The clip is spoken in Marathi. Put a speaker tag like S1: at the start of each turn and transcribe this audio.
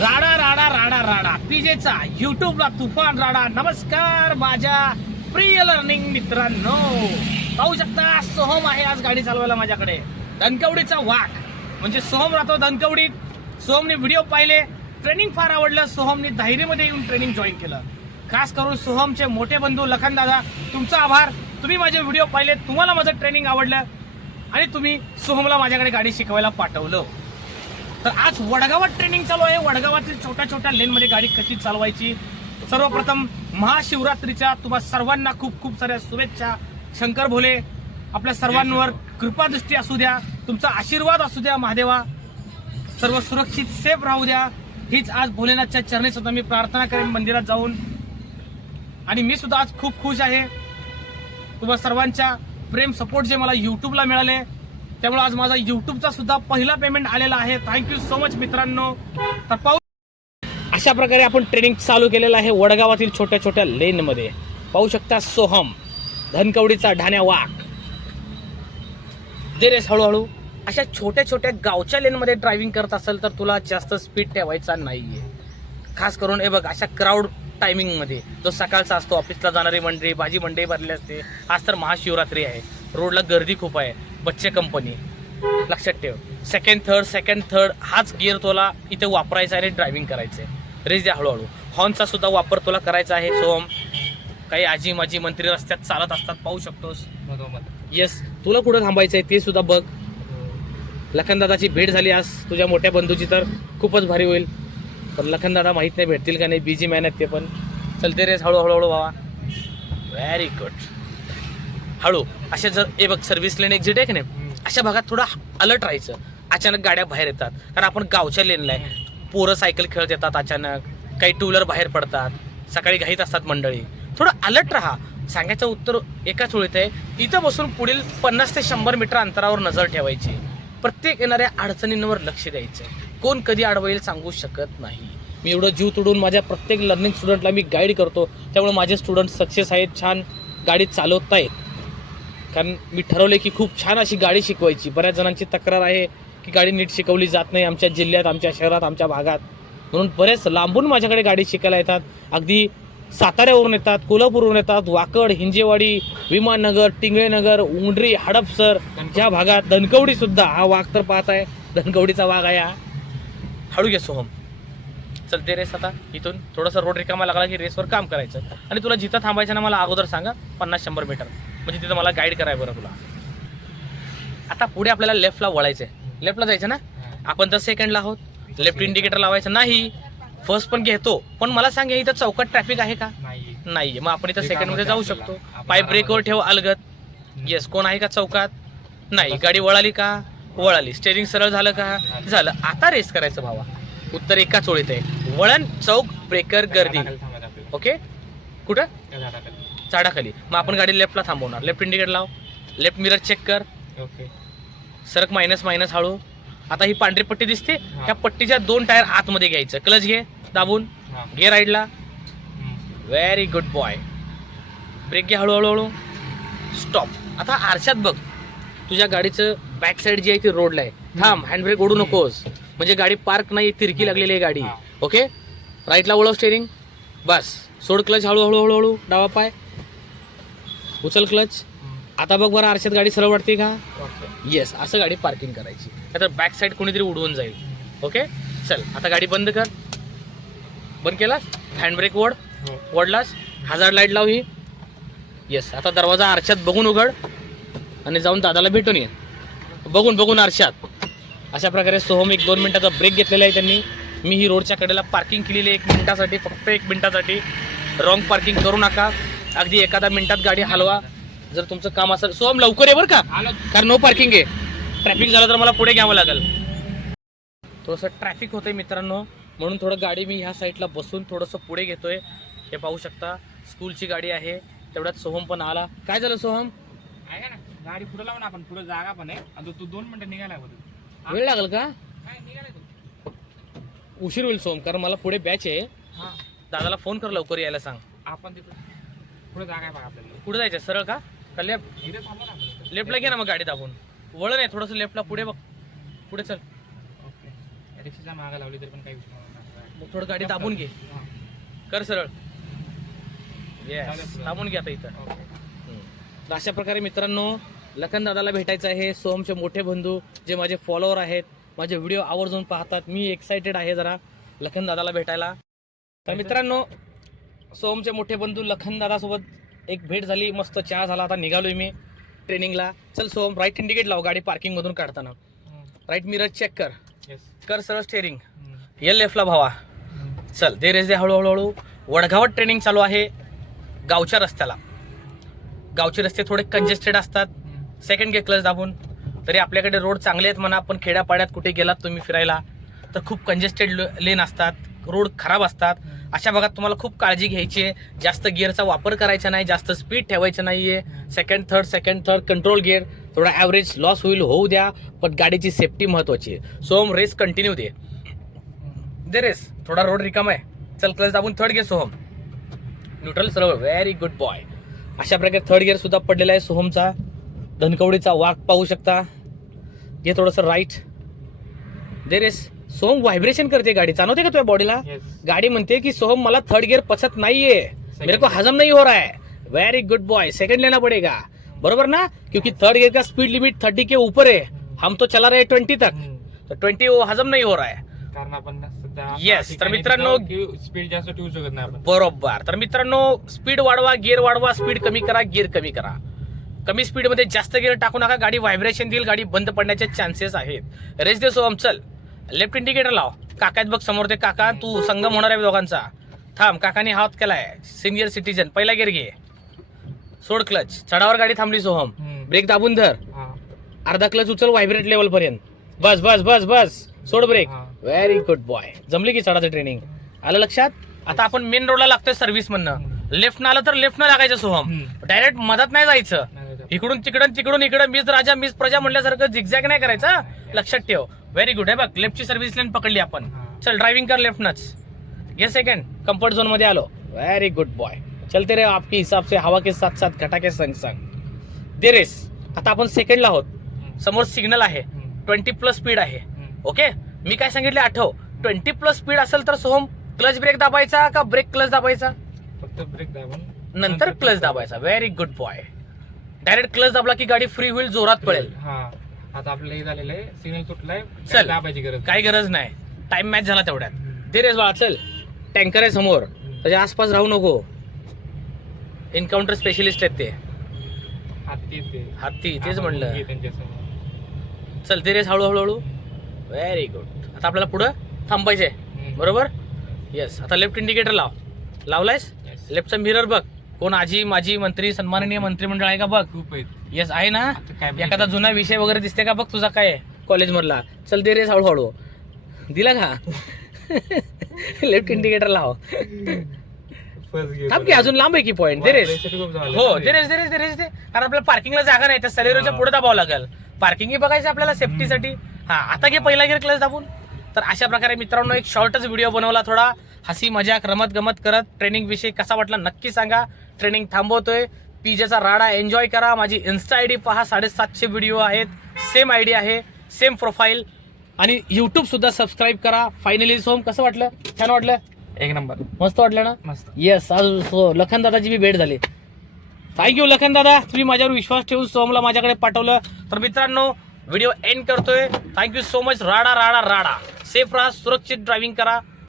S1: राडा राडा राडा राडा. पीजेचा युट्यूबला तुफान राडा. नमस्कार माझ्या प्रिय लर्निंग मित्रांनो. पाहू शकता सोहम आहे आज गाडी चालवायला माझ्याकडे. धनकवडीचा वाघ. म्हणजे सोहम राहतो धनकवडीत सोहमने व्हिडिओ पाहिले. ट्रेनिंग फार आवडलं. सोहमने धायरीमध्ये येऊन ट्रेनिंग जॉईन केलं. खास करून सोहमचे मोठे बंधू लखन दादा तुमचा आभार. तुम्ही माझे व्हिडिओ पाहिले. तुम्हाला माझं ट्रेनिंग आवडलं. आणि तुम्ही सोहमला माझ्याकडे गाडी शिकवायला पाठवलं. तर आज वडगावात ट्रेनिंग चालू आहे. वडगावातील छोट्या छोट्या लेनमध्ये गाडी कशी चालवायची? सर्वप्रथम महाशिवरात्रीच्या तुम्हा सर्वांना खूप खूप साऱ्या शुभेच्छा. शंकर भोले आपल्या सर्वांवर कृपादृष्टी असू द्या. तुमचा आशीर्वाद असू द्या महादेवा. सर्व सुरक्षित सेफ राहू द्या. हीच आज भोलेनाथच्या चरणी सुद्धा मी प्रार्थना करेन मंदिरात जाऊन. आणि मी सुद्धा आज खूप खुश आहे. तुम्हा सर्वांच्या प्रेम सपोर्ट जे मला युट्यूबला मिळाले त्यामुळे आज माझा युट्यूबचा सुद्धा पहिला पेमेंट आलेला आहे. थँक्यू सो मच मित्रांनो. तर पाहू अशा प्रकारे आपण ट्रेनिंग चालू केलेलं आहे वडगावातील छोट्या छोट्या लेनमध्ये पाहू शकता सोहम धनकवडीचा ढाण्या वाघ. दे रेस हळूहळू. अशा छोट्या छोट्या गावच्या लेनमध्ये ड्रायव्हिंग करत असेल तर तुला जास्त स्पीड ठेवायचा नाही आहे खास करून हे बघ अशा क्राऊड टायमिंगमध्ये जो सकाळचा असतो ऑफिसला जाणारी मंडळी भाजी मंडई भरली असते. आज तर महाशिवरात्री आहे. रोडला गर्दी खूप आहे. बच्चे कंपनी लक्षात ठेव. सेकंड थर्ड सेकंड थर्ड हाच गिअर तुला इथे वापरायचा आहे आणि ड्रायव्हिंग करायचं आहे. रेस द्या हळूहळू. हॉर्नचा सुद्धा वापर तुला करायचा आहे सोहम. काही आजी माजी मंत्री रस्त्यात चालत असतात पाहू शकतोस. येस तुला कुठं थांबायचं आहे ते सुद्धा बघ. लखनदादाची भेट झाली आज तुझ्या मोठ्या बंधूची तर खूपच भारी होईल. पण लखनदादा माहीत नाही भेटतील का नाही बिजी मॅन आहेत ते पण. चलते रेस हळू हळू हळू बाबा. व्हेरी गुड हळू. अशा जर ए बघ सर्व्हिस लेन एक्झिट आहे की नाही अशा भागात थोडं अलर्ट राहायचं. अचानक गाड्या बाहेर येतात. कारण आपण गावच्या लेनला आहे. पोरं सायकल खेळत येतात अचानक. काही टू व्हीलर बाहेर पडतात. सकाळी घाईत असतात मंडळी. थोडं अलर्ट राहा. सांगायचं उत्तर एकाच ओळीत आहे इथं बसून पुढील पन्नास ते शंभर मीटर अंतरावर नजर ठेवायची. प्रत्येक येणाऱ्या अडचणींवर लक्ष द्यायचं. कोण कधी अडवईल सांगू शकत नाही. मी एवढं जीव तोडून माझ्या प्रत्येक लर्निंग स्टुडंटला मी गाईड करतो. त्यामुळे माझे स्टुडंट सक्सेस आहेत. छान गाडी चालवत आहेत कारण मी ठरवले की खूप छान अशी गाडी शिकवायची. बऱ्याच जणांची तक्रार आहे की गाडी नीट शिकवली जात नाही आमच्या जिल्ह्यात आमच्या शहरात आमच्या भागात. म्हणून बरेच लांबून माझ्याकडे गाडी शिकायला येतात. अगदी साताऱ्यावरून येतात कोल्हापूरवरून येतात वाकड हिंजेवाडी विमाननगर टिंगळेनगर उंडरी हडपसर ज्या भागात धनकवडीसुद्धा हा वाघ तर पाहत आहे धनकवडीचा वाघ आहे हा. हळू घे सोहम. चल ते रेस आता. इथून थोडंसं रोड रिकामा लागला की रेसवर काम करायचं. आणि तुला जिथं थांबायचं ना मला अगोदर सांगा पन्नास शंभर मीटर. म्हणजे तिथं मला गाईड कराय बरं तुला. आता पुढे आपल्याला लेफ्टला वळायचं आहे लेफ्टला जायचं ना? आपण तर सेकंडला आहोत. लेफ्ट इंडिकेटर लावायचं नाही. फर्स्ट पण घेतो. पण मला सांग इथं चौकात ट्रॅफिक आहे का? नाही मग आपण इथं सेकंडमध्ये जाऊ शकतो. पाय ब्रेकवर ठेव अलगत येस कोण आहे का चौकात? नाही. गाडी वळाली का? वळाली. स्टेरिंग सरळ झालं का? झालं. आता रेस करायचं भावा. उत्तर एकाच ओळीत आहे. वळण चौक ब्रेकर गर्दी. ओके कुठं? झाडाखाली. मग आपण गाडी लेफ्टला थांबवणार. लेफ्ट इंडिकेटर लाव. लेफ्ट मिरर चेक कर.
S2: ओके.
S1: सरक मायनस मायनस हळू. आता ही पांढरी पट्टी दिसते. ह्या पट्टीच्या दोन टायर आतमध्ये घ्यायचं. क्लच घे दाबून. घे राईडला व्हेरी गुड बॉय ब्रेक घे हळूहळू हळू स्टॉप आता आरशात बघ. तुझ्या गाडीचं बॅक साईड जी आहे ती रोडला आहे. थांब हँडब्रेक ओढू नकोस. म्हणजे गाडी पार्क नाही तिरकी लागलेली आहे गाडी. ओके राईटला वळव स्टेरिंग बस. सोड क्लच हळूहळू हळूहळू. डावा पाय. उचल क्लच. आता बघ बरं आरशात गाडी सरळ वाटते का? येस असं गाडी पार्किंग करायची. नाहीतर बॅक साईड कोणीतरी उडवून जाईल. ओके चल आता गाडी बंद कर. बंद केलास? हँडब्रेक ओढ. ओढलास? हजार लाइट लाव ही. येस आता दरवाजा आरशात बघून उघड आणि जाऊन दादाला भेटून ये. बघून बघून आरशात. अशा प्रकारे सोहम एक दोन मिनिटाचा ब्रेक घेतलेला आहे त्यांनी. मी ही रोडच्या कडेला पार्किंग केलेली आहे एक मिनिटासाठी फक्त एक मिनिटासाठी. रॉंग पार्किंग करू नका. अगदी एखादा मिनिटात गाडी हलवा. जर तुमचं काम असेल सोहम लवकर ये बरं का? कारण नो पार्किंग आहे. ट्रॅफिक झालं तर मला पुढे घ्यावं लागेल. थोडंसं ट्रॅफिक होतंय मित्रांनो. म्हणून थोडं गाडी मी ह्या साईडला बसून थोडंसं पुढे घेतोय. हे पाहू शकता स्कूलची गाडी आहे. तेवढ्यात सोहम पण आला. काय झालं सोहम?
S2: आहे ना. गाडी पुढे लावून आपण पुढे जागा पण आहे. तू दोन मिनिटं निघायला
S1: वेळ लागेल का? उशीर होईल सोहम कारण मला पुढे बॅच आहे.
S2: हा.
S1: दादाला फोन कर लवकर यायला सांग.
S2: आपण तिकडे पुढे जागा आहे बघा आपल्याला.
S1: पुढे जायचं सरळ का? का लेफ्ट
S2: इथे थांबा ना आपण
S1: लेफ्टला घे ना मग गाडी दाबून. वळण आहे थोडंसं लेफ्टला पुढे बघ. पुढे चल.
S2: ओके. रिक्षा क्लचच्या मागे लावली तरी पण काही विषय नाही.
S1: मग थोडं गाडी दाबून घे.
S2: हा.
S1: कर सरळ.
S2: पुढं.
S1: दाबून घे आता इथं.
S2: ओके.
S1: तर अशा प्रकारे मित्रांनो लखन दादाला भेटायचं आहे सोहमचे मोठे बंधू जे माझे फॉलोअर आहेत माझे व्हिडिओ आवर्जून पाहतात. मी एक्साइटेड आहे जरा लखन दादाला भेटायला. तर मित्रांनो सोहमचे मोठे बंधू लखन दादासोबत एक भेट झाली मस्त चहा झाला. आता निघालोय मी ट्रेनिंगला चल सोहम राईट इंडिकेट लाव गाडी पार्किंग मधून काढताना. राईट मिरर चेक कर. कर सरळ स्टेअरिंग
S2: हम्म.
S1: ये लेफ्टला भावा. चल दे रेस दे हळूहळू हळू वडगावात ट्रेनिंग चालू आहे गावच्या रस्त्याला. गावचे रस्ते थोडे कंजेस्टेड असतात. सेकंड घे क्लच दाबून. तरी आपल्याकडे रोड चांगले आहेत म्हणा पण खेड्यापाड्यात कुठे गेलात तुम्ही फिरायला तर खूप कंजेस्टेड लेन असतात. रोड खराब असतात. अशा भागात तुम्हाला खूप काळजी घ्यायची आहे. जास्त गिअरचा वापर करायचा नाही जास्त स्पीड ठेवायचं आहे second third second third control gear थोडा ॲव्हरेज लॉस होईल होऊ द्या पण गाडीची सेफ्टी महत्वाची आहे. सोहम रेस कंटिन्यू दे. दे रेस थोडा रोड रिकाम आहे. चल क्लच दाबून थर्ड गिअर सोहम. न्यूट्रल सर्व व्हेरी गुड बॉय अशा प्रकारे थर्ड गिअर सुद्धा पडलेला आहे सोहमचा. धनकवडीचा वाघ पाहू शकता. घे थोडंसं राईट दे रेस सोहम व्हायब्रेशन करते गाडी. जाणवते का तुझ्या बॉडीला. गाडी म्हणते की सोहम मला थर्ड गियर पसंत नाहीये. मेरे को हजम नहीं हो रहा है. वेरी गुड बॉय सेकंड लेना पड़ेगा. बरोबर ना? क्योंकि थर्ड गियर का स्पीड लिमिट थर्टी के ऊपर है. हम तो चला रहे ट्वेंटी तक.
S2: हम्म.
S1: तो ट्वेंटी वो हजम नहीं हो रहा है.
S2: कारण आपण सध्या
S1: Yes, तर मित्रांनो-
S2: स्पीड जास्त ठेवू शकत नाही
S1: बरोबर. तर मित्रांनो स्पीड वाढवा गिअर वाढवा स्पीड कमी करा गिअर कमी करा. कमी स्पीडमध्ये जास्त गिअर टाकू नका. गाडी व्हायब्रेशन देईल. गाडी बंद पडण्याचे चान्सेस आहेत. रेस दे सोहम चल. लेफ्ट इंडिकेटर लाव. काका आहेत बघ समोर ते काका तू संगम होणार आहे दोघांचा. थांब काकाने हात केलाय. सिनियर सिटीजन पहिला गिअर घे. सोड क्लच चढावर गाडी थांबली सोहम. ब्रेक दाबून धर. अर्धा क्लच उचल व्हायब्रेट लेवल पर्यंत. बस बस बस बस. सोड ब्रेक. व्हेरी गुड बॉय जमली की चढाचं ट्रेनिंग आलं लक्षात? आता आपण मेन रोडला लागतोय सर्व्हिस मधनं. लेफ्ट न आलं तर लेफ्ट न लागायचं सोहम. डायरेक्ट मधात नाही जायचं. इकडून तिकडून तिकडून इकडं मिस राजा मिस प्रजा म्हणल्यासारखं झिगझॅग नाही करायचं? लक्षात ठेव. व्हेरी गुड आहे बघ लेफ्टची सर्व्हिस लेन पकडली आपण. चल ड्रायव्हिंग कर लेफ्टनच घे सेकंड कम्फर्ट झोनमध्ये आलो. व्हेरी गुड बॉय चलते रे आपके हिसाब से हवा के साथ साथ घटा के संग संग दे रेस आता आपण सेकंडला आहोत. समोर सिग्नल आहे. ट्वेंटी प्लस स्पीड आहे. ओके मी काय सांगितले? आठव. ट्वेंटी प्लस स्पीड असेल तर सोहम क्लच ब्रेक दाबायचा का ब्रेक क्लच दाबायचा?
S2: फक्त ब्रेक दाबून.
S1: नंतर clutch दाबायचा. Very good boy direct clutch दाबला की गाडी फ्री होईल जोरात पडेल
S2: आता आपलं हे झालेलं आहे. सिग्नल तुटलाय.
S1: चल.
S2: दाबायची गरज
S1: काही गरज नाही. टाइम मॅच झाला तेवढ्यात. दे रेस बाळा चल. टँकर आहे समोर. त्याच्या आसपास राहू नको. एन्काउंटर स्पेशलिस्ट आहेत ते.
S2: हाती ते.
S1: हत्ती तेच
S2: आपण
S1: म्हणलं.
S2: त्यांच्यासमोर.
S1: चल ते रेस हळूहळू हळू. व्हेरी गुड आता आपल्याला पुढं थांबायचंय.
S2: हम्म.
S1: बरोबर? येस आता लेफ्ट इंडिकेटर लाव. लावलायस?
S2: Yes.
S1: लेफ्टचा मिरर बघ. कोण आजी माजी मंत्री सन्माननीय मंत्रिमंडळ आहे का बघ?
S2: खूप आहेत.
S1: येस आहे ना. एखादा जुना विषय वगैरे दिसते का? बघ तुझा काय कॉलेज मधला. चल दे रेस हळूहळू दिला का? लेफ्ट इंडिकेटर लाव. थांब की अजून लांब आहे की पॉईंट दे रेस. हो दे रेस दे रेस दे रेस दे कारण आपल्याला पार्किंगला जागा नाही तर सॅलेरीच्या. पुढे दाबावं लागेल. पार्किंग बघायचं आपल्याला सेफ्टीसाठी हा आता घे पहिला गिअर क्लच दाबून. तर अशा प्रकारे मित्रांनो एक शॉर्टच व्हिडिओ बनवला थोडा. हसी मजाक रमत गमत करत. ट्रेनिंग विषयी कसा वाटला नक्की सांगा. ट्रेनिंग थांबवतोय. पीजेचा राडा एन्जॉय करा. माझी इन्स्टा आय डी पहा साडेसातशे व्हिडिओ आहेत. सेम आय डी आहे सेम प्रोफाईल आणि यूट्यूब सुद्धा सबस्क्राईब करा. फायनली सोम कसं वाटलं? छान वाटलं?
S2: एक नंबर.
S1: मस्त वाटलं ना?
S2: मस्त.
S1: येस आज सो- लखन दादाची बी भेट झाली. थँक्यू लखन दादा. तुम्ही माझ्यावर विश्वास ठेवून सोमला माझ्याकडे पाठवलं. तर मित्रांनो व्हिडिओ एंड करतोय. थँक्यू सो मच राडा राडा राडा. सेफ राहा सुरक्षित ड्रायव्हिंग करा.